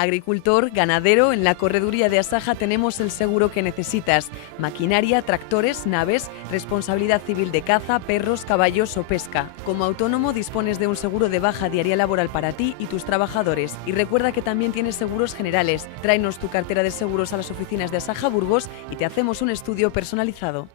Agricultor, ganadero, en la correduría de Asaja tenemos el seguro que necesitas. Maquinaria, tractores, naves, responsabilidad civil de caza, perros, caballos o pesca. Como autónomo dispones de un seguro de baja diaria laboral para ti y tus trabajadores. Y recuerda que también tienes seguros generales. Tráenos tu cartera de seguros a las oficinas de Asaja Burgos y te hacemos un estudio personalizado.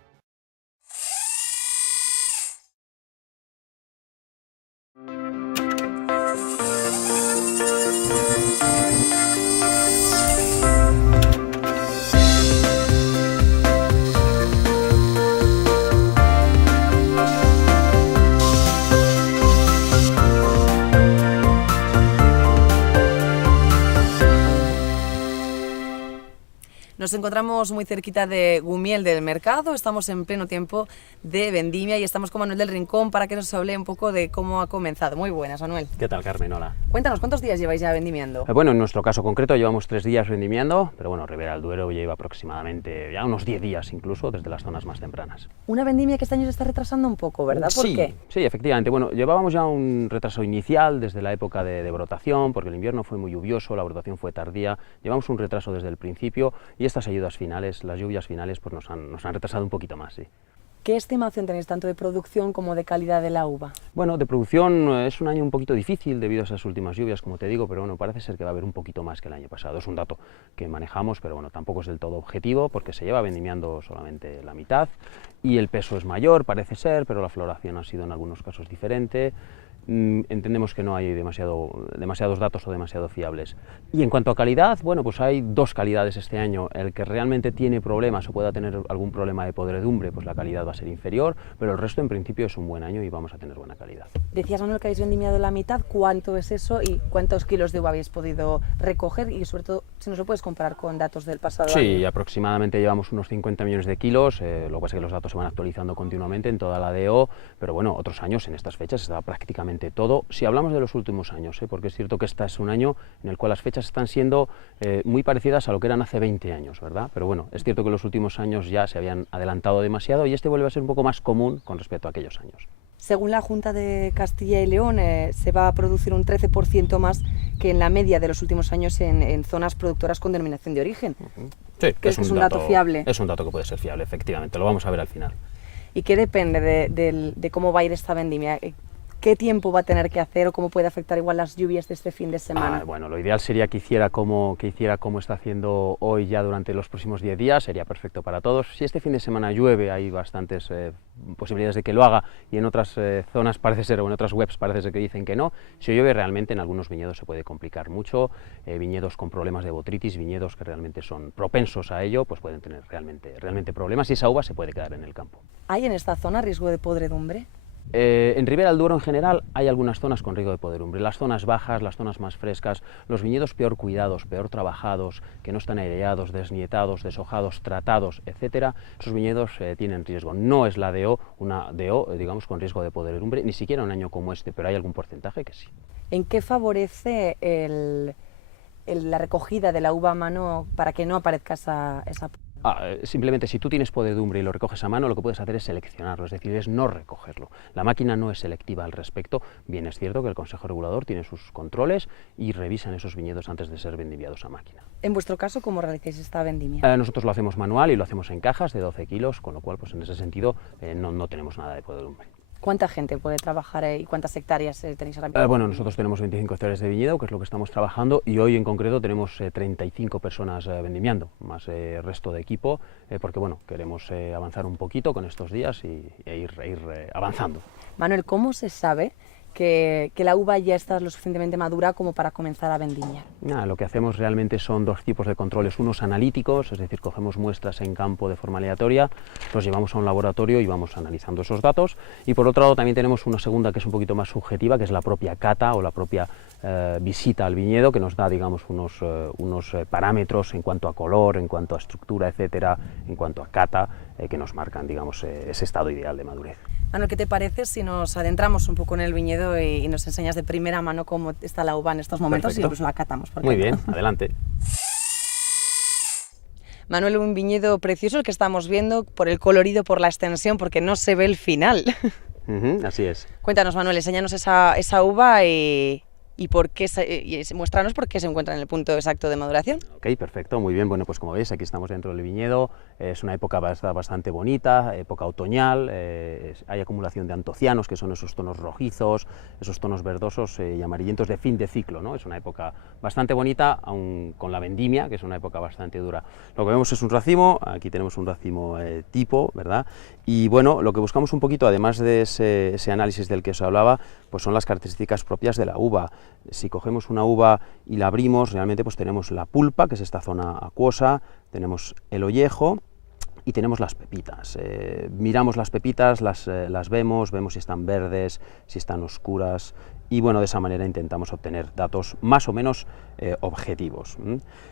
Nos encontramos muy cerquita de Gumiel del Mercado, estamos en pleno tiempo de vendimia y estamos con Manuel del Rincón para que nos hable un poco de cómo ha comenzado. Muy buenas, Manuel. ¿Qué tal, Carmen? Hola. Cuéntanos, ¿cuántos días lleváis ya vendimiando? Bueno, en nuestro caso concreto llevamos 3 días vendimiando, pero bueno, Ribera del Duero lleva aproximadamente ya unos 10 días incluso desde las zonas más tempranas. Una vendimia que este año se está retrasando un poco, ¿verdad? ¿Por qué? Sí, efectivamente. Bueno, llevábamos ya un retraso inicial desde la época de brotación, porque el invierno fue muy lluvioso, la brotación fue tardía, llevamos un retraso desde el principio y estas ayudas finales, las lluvias finales, pues nos han retrasado un poquito más, sí. ¿Qué estimación tenéis tanto de producción como de calidad de la uva? Bueno, de producción es un año un poquito difícil debido a esas últimas lluvias, como te digo, pero bueno, parece ser que va a haber un poquito más que el año pasado. Es un dato que manejamos, pero bueno, tampoco es del todo objetivo porque se lleva vendimiando solamente la mitad y el peso es mayor, parece ser, pero la floración ha sido en algunos casos diferente. Entendemos que no hay demasiados datos o demasiado fiables. Y en cuanto a calidad, bueno, pues hay 2 calidades este año. El que realmente tiene problemas o pueda tener algún problema de podredumbre, pues la calidad va a ser inferior, pero el resto en principio es un buen año y vamos a tener buena calidad. Decías, Manuel, que habéis vendimiado la mitad. ¿Cuánto es eso y cuántos kilos de uva habéis podido recoger? Y sobre todo, si nos lo puedes comparar con datos del pasado año. Sí, aproximadamente llevamos unos 50 millones de kilos, lo que pasa es que los datos se van actualizando continuamente en toda la DO, pero bueno, otros años en estas fechas estaba prácticamente todo, si hablamos de los últimos años, porque es cierto que este es un año en el cual las fechas están siendo muy parecidas a lo que eran hace 20 años, ¿verdad? Pero bueno, es cierto que los últimos años ya se habían adelantado demasiado y este vuelve a ser un poco más común con respecto a aquellos años. Según la Junta de Castilla y León, se va a producir un 13% más que en la media de los últimos años en zonas productoras con denominación de origen. Sí, ¿Crees que es un dato fiable? Es un dato que puede ser fiable, efectivamente, lo vamos a ver al final. ¿Y qué depende de cómo va a ir esta vendimia? ¿Qué tiempo va a tener que hacer o cómo puede afectar igual las lluvias de este fin de semana? Bueno, lo ideal sería que hiciera como está haciendo hoy ya durante los próximos 10 días, sería perfecto para todos. Si este fin de semana llueve, hay bastantes posibilidades de que lo haga y en otras zonas parece ser, o en otras webs parece ser que dicen que no. Si llueve realmente en algunos viñedos se puede complicar mucho, viñedos con problemas de botrytis, viñedos que realmente son propensos a ello, pues pueden tener realmente problemas y esa uva se puede quedar en el campo. ¿Hay en esta zona riesgo de podredumbre? En Ribera del Duero en general hay algunas zonas con riesgo de podredumbre, las zonas bajas, las zonas más frescas, los viñedos peor cuidados, peor trabajados, que no están aireados, desnietados, deshojados, tratados, etcétera, esos viñedos tienen riesgo. No es la DO, una DO, digamos, con riesgo de podredumbre, ni siquiera un año como este, pero hay algún porcentaje que sí. ¿En qué favorece la recogida de la uva a mano para que no aparezca esa Simplemente si tú tienes podredumbre y lo recoges a mano, lo que puedes hacer es seleccionarlo, es decir, es no recogerlo. La máquina no es selectiva al respecto. Bien es cierto que el Consejo Regulador tiene sus controles y revisan esos viñedos antes de ser vendimiados a máquina. En vuestro caso, ¿cómo realizáis esta vendimia? Nosotros lo hacemos manual y lo hacemos en cajas de 12 kilos, con lo cual pues en ese sentido no tenemos nada de podredumbre. ¿Cuánta gente puede trabajar y cuántas hectáreas tenéis ahora mismo? Bueno, nosotros tenemos 25 hectáreas de viñedo, que es lo que estamos trabajando, y hoy en concreto tenemos 35 personas vendimiando, más resto de equipo, porque bueno, queremos avanzar un poquito con estos días e ir avanzando. Manuel, ¿cómo se sabe que la uva ya está lo suficientemente madura como para comenzar a vendimiar? Lo que hacemos realmente son 2 tipos de controles, unos analíticos, es decir, cogemos muestras en campo de forma aleatoria, los llevamos a un laboratorio y vamos analizando esos datos, y por otro lado también tenemos una segunda que es un poquito más subjetiva, que es la propia cata o la propia visita al viñedo, que nos da, digamos, unos parámetros en cuanto a color, en cuanto a estructura, etcétera, en cuanto a cata, que nos marcan, digamos, ese estado ideal de madurez. Manuel, ¿qué te parece si nos adentramos un poco en el viñedo y nos enseñas de primera mano cómo está la uva en estos momentos? Perfecto. Y incluso la catamos? Muy bien, adelante. Manuel, un viñedo precioso el que estamos viendo por el colorido, por la extensión, porque no se ve el final. Así es. Cuéntanos, Manuel, enséñanos esa uva y y muéstranos por qué se encuentra en el punto exacto de maduración. Ok, perfecto, muy bien. Bueno, pues como veis, aquí estamos dentro del viñedo. Es una época bastante bonita, época otoñal. Hay acumulación de antocianos, que son esos tonos rojizos, esos tonos verdosos y amarillentos de fin de ciclo, ¿no? Es una época bastante bonita, aun con la vendimia, que es una época bastante dura. Lo que vemos es un racimo. Aquí tenemos un racimo tipo, ¿verdad? Y bueno, lo que buscamos un poquito, además de ese análisis del que os hablaba, pues son las características propias de la uva. Si cogemos una uva y la abrimos, realmente pues tenemos la pulpa, que es esta zona acuosa, tenemos el ollejo y tenemos las pepitas. Miramos las pepitas, las vemos si están verdes, si están oscuras, y bueno, de esa manera intentamos obtener datos más o menos objetivos.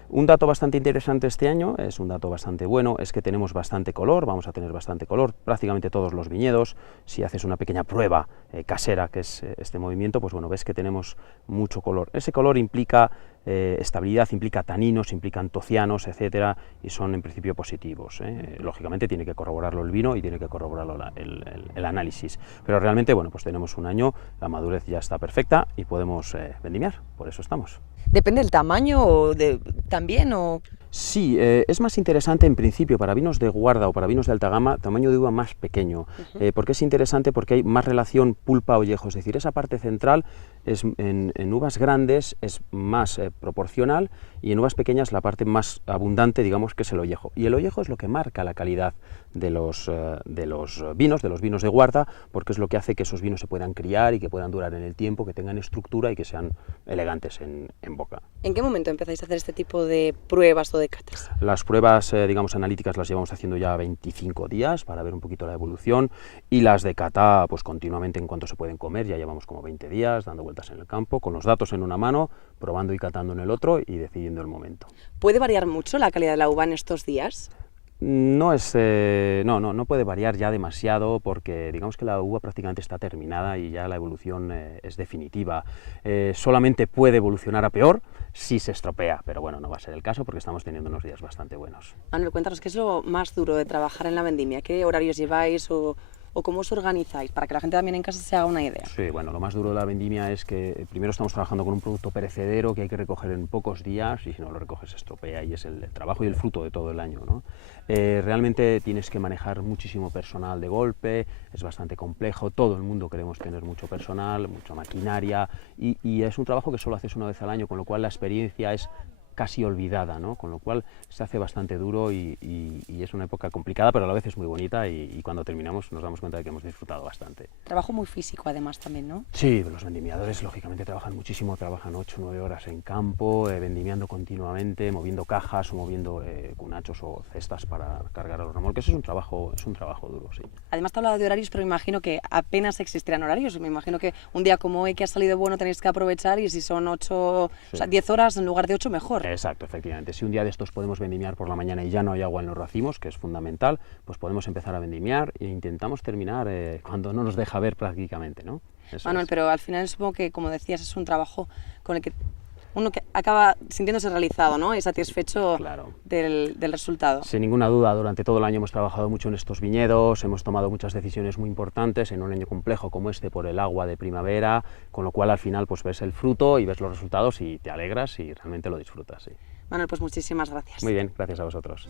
Un dato bastante interesante este año, es un dato bastante bueno, es que tenemos bastante color, vamos a tener bastante color, prácticamente todos los viñedos. Si haces una pequeña prueba casera, que es este movimiento, pues bueno, ves que tenemos mucho color. Ese color implica estabilidad, implica taninos, implica antocianos, etcétera, y son en principio positivos. Lógicamente tiene que corroborarlo el vino y tiene que corroborarlo el análisis, pero realmente, bueno, pues tenemos un año, la madurez ya está perfecta y podemos vendimiar, por eso estamos. ¿Depende del tamaño también o...? Sí, es más interesante en principio para vinos de guarda o para vinos de alta gama, tamaño de uva más pequeño. ¿Por qué es interesante? Porque hay más relación pulpa-ollejo, es decir, esa parte central es, en uvas grandes es más proporcional, y en uvas pequeñas la parte más abundante, digamos, que es el ollejo. Y el ollejo es lo que marca la calidad de los vinos de guarda, porque es lo que hace que esos vinos se puedan criar y que puedan durar en el tiempo, que tengan estructura y que sean elegantes en boca. ¿En qué momento empezáis a hacer este tipo de pruebas o de catas? Las pruebas, digamos, analíticas las llevamos haciendo ya 25 días para ver un poquito la evolución, y las de cata, pues continuamente en cuanto se pueden comer, ya llevamos como 20 días dando vueltas en el campo, con los datos en una mano, probando y catando en el otro y decidiendo el momento. ¿Puede variar mucho la calidad de la uva en estos días? No puede variar ya demasiado, porque digamos que la uva prácticamente está terminada y ya la evolución es definitiva. Solamente puede evolucionar a peor si se estropea, pero bueno, no va a ser el caso porque estamos teniendo unos días bastante buenos. Manuel, cuéntanos, ¿qué es lo más duro de trabajar en la vendimia? ¿Qué horarios lleváis o cómo os organizáis? Para que la gente también en casa se haga una idea. Sí, bueno, lo más duro de la vendimia es que primero estamos trabajando con un producto perecedero que hay que recoger en pocos días, y si no lo recoges se estropea, y es el trabajo y el fruto de todo el año, ¿no? Realmente tienes que manejar muchísimo personal de golpe, es bastante complejo, todo el mundo queremos tener mucho personal, mucha maquinaria, y es un trabajo que solo haces una vez al año, con lo cual la experiencia es casi olvidada, ¿no? Con lo cual se hace bastante duro y es una época complicada, pero a la vez es muy bonita, y cuando terminamos nos damos cuenta de que hemos disfrutado bastante. Trabajo muy físico además también, ¿no? Sí, los vendimiadores lógicamente trabajan muchísimo, trabajan 8 o 9 horas en campo, vendimiando continuamente, moviendo cajas o moviendo cunachos o cestas para cargar a los remolques. Es un trabajo duro, sí. Además te hablaba de horarios, pero imagino que apenas existirán horarios. Me imagino que un día como hoy que ha salido bueno tenéis que aprovechar, y si son 8, sí, o sea, 10 horas en lugar de 8, mejor. Exacto, efectivamente. Si un día de estos podemos vendimiar por la mañana y ya no hay agua en los racimos, que es fundamental, pues podemos empezar a vendimiar e intentamos terminar cuando no nos deja ver prácticamente, ¿no? Eso Manuel, es. pero al final supongo que, como decías, es un trabajo con el que uno que acaba sintiéndose realizado, ¿no? Y satisfecho, claro, del resultado. Sin ninguna duda, durante todo el año hemos trabajado mucho en estos viñedos, hemos tomado muchas decisiones muy importantes en un año complejo como este por el agua de primavera, con lo cual al final pues ves el fruto y ves los resultados y te alegras y realmente lo disfrutas, sí. Manuel, pues muchísimas gracias. Muy bien, gracias a vosotros.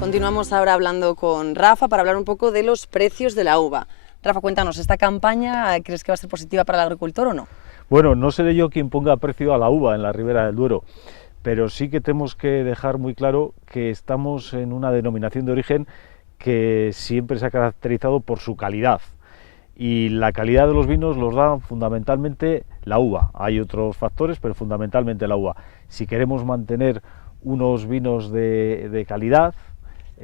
Continuamos ahora hablando con Rafa para hablar un poco de los precios de la uva. Rafa, cuéntanos, ¿esta campaña crees que va a ser positiva para el agricultor o no? Bueno, no seré yo quien ponga precio a la uva en la Ribera del Duero, pero sí que tenemos que dejar muy claro que estamos en una denominación de origen que siempre se ha caracterizado por su calidad. Y la calidad de los vinos los da fundamentalmente la uva. Hay otros factores, pero fundamentalmente la uva. Si queremos mantener unos vinos de calidad,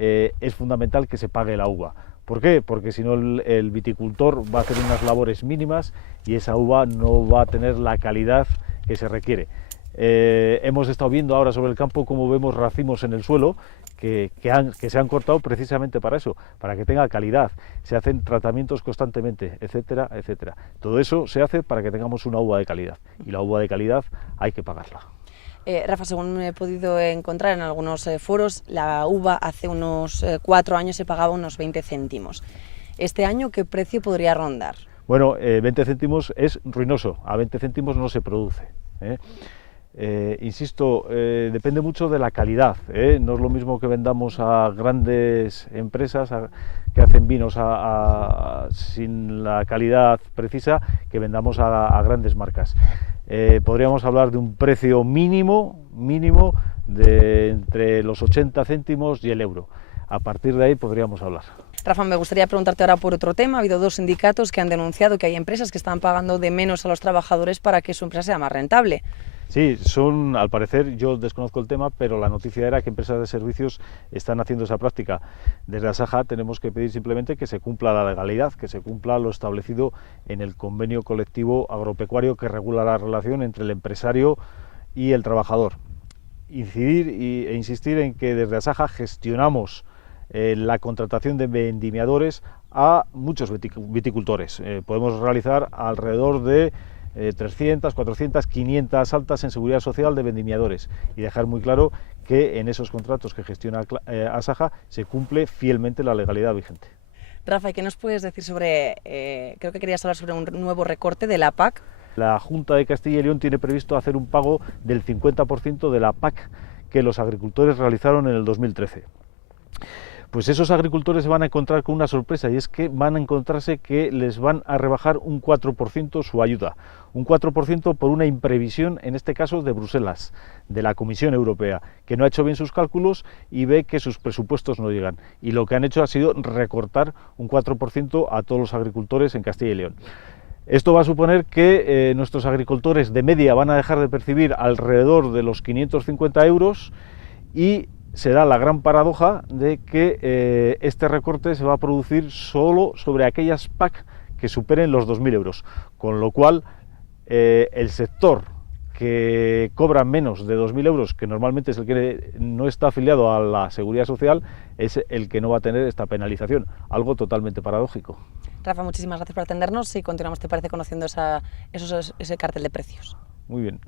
es fundamental que se pague la uva. ¿Por qué? Porque si no el viticultor va a hacer unas labores mínimas y esa uva no va a tener la calidad que se requiere. Hemos estado viendo ahora sobre el campo cómo vemos racimos en el suelo que se han cortado precisamente para eso, para que tenga calidad. Se hacen tratamientos constantemente, etcétera, etcétera. Todo eso se hace para que tengamos una uva de calidad, y la uva de calidad hay que pagarla. Rafa, según he podido encontrar en algunos foros, la uva hace unos 4 años se pagaba unos 20 céntimos. ¿Este año qué precio podría rondar? Bueno, 20 céntimos es ruinoso, a 20 céntimos no se produce. Insisto, depende mucho de la calidad. No es lo mismo que vendamos a grandes empresas que hacen vinos sin la calidad precisa que vendamos a grandes marcas. Podríamos hablar de un precio mínimo de entre los 80 céntimos y el euro. A partir de ahí podríamos hablar. Rafa, me gustaría preguntarte ahora por otro tema. Ha habido 2 sindicatos que han denunciado que hay empresas que están pagando de menos a los trabajadores para que su empresa sea más rentable. Sí, al parecer, yo desconozco el tema, pero la noticia era que empresas de servicios están haciendo esa práctica. Desde Asaja tenemos que pedir simplemente que se cumpla la legalidad, que se cumpla lo establecido en el convenio colectivo agropecuario que regula la relación entre el empresario y el trabajador. Incidir e insistir en que desde Asaja gestionamos la contratación de vendimiadores a muchos viticultores. Podemos realizar alrededor de 300, 400, 500 altas en seguridad social de vendimiadores y dejar muy claro que en esos contratos que gestiona Asaja se cumple fielmente la legalidad vigente. Rafa, ¿y qué nos puedes decir sobre, creo que querías hablar sobre un nuevo recorte de la PAC? La Junta de Castilla y León tiene previsto hacer un pago del 50% de la PAC que los agricultores realizaron en el 2013. Pues esos agricultores se van a encontrar con una sorpresa, y es que van a encontrarse que les van a rebajar un 4% su ayuda, un 4% por una imprevisión, en este caso de Bruselas, de la Comisión Europea, que no ha hecho bien sus cálculos y ve que sus presupuestos no llegan. Y lo que han hecho ha sido recortar un 4% a todos los agricultores en Castilla y León. Esto va a suponer que nuestros agricultores de media van a dejar de percibir alrededor de los 550 euros y se da la gran paradoja de que este recorte se va a producir solo sobre aquellas PAC que superen los 2.000 euros, con lo cual el sector que cobra menos de 2.000 euros, que normalmente es el que no está afiliado a la Seguridad Social, es el que no va a tener esta penalización, algo totalmente paradójico. Rafa, muchísimas gracias por atendernos y continuamos, ¿te parece?, conociendo ese cartel de precios. Muy bien.